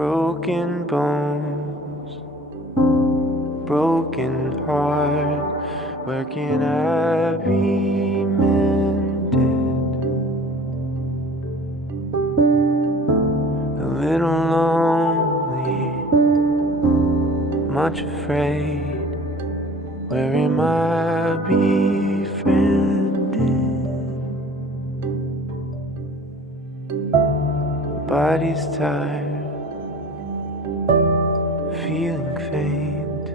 broken bones, broken heart. Where can I be mended? A little lonely, much afraid. Where am I befriended? Body's tired, feeling faint.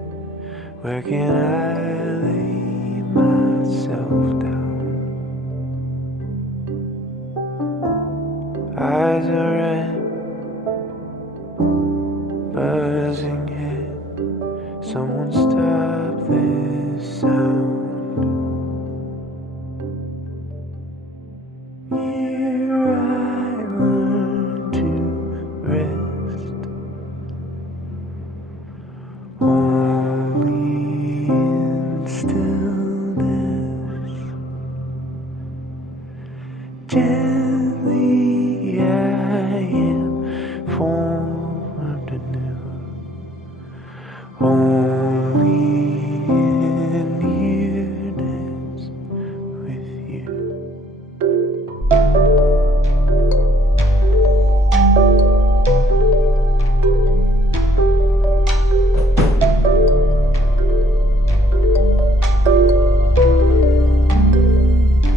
Where can I lay myself down? Eyes are red, buzzing head. Someone stop this sound. Here I learn to rest, only in stillness.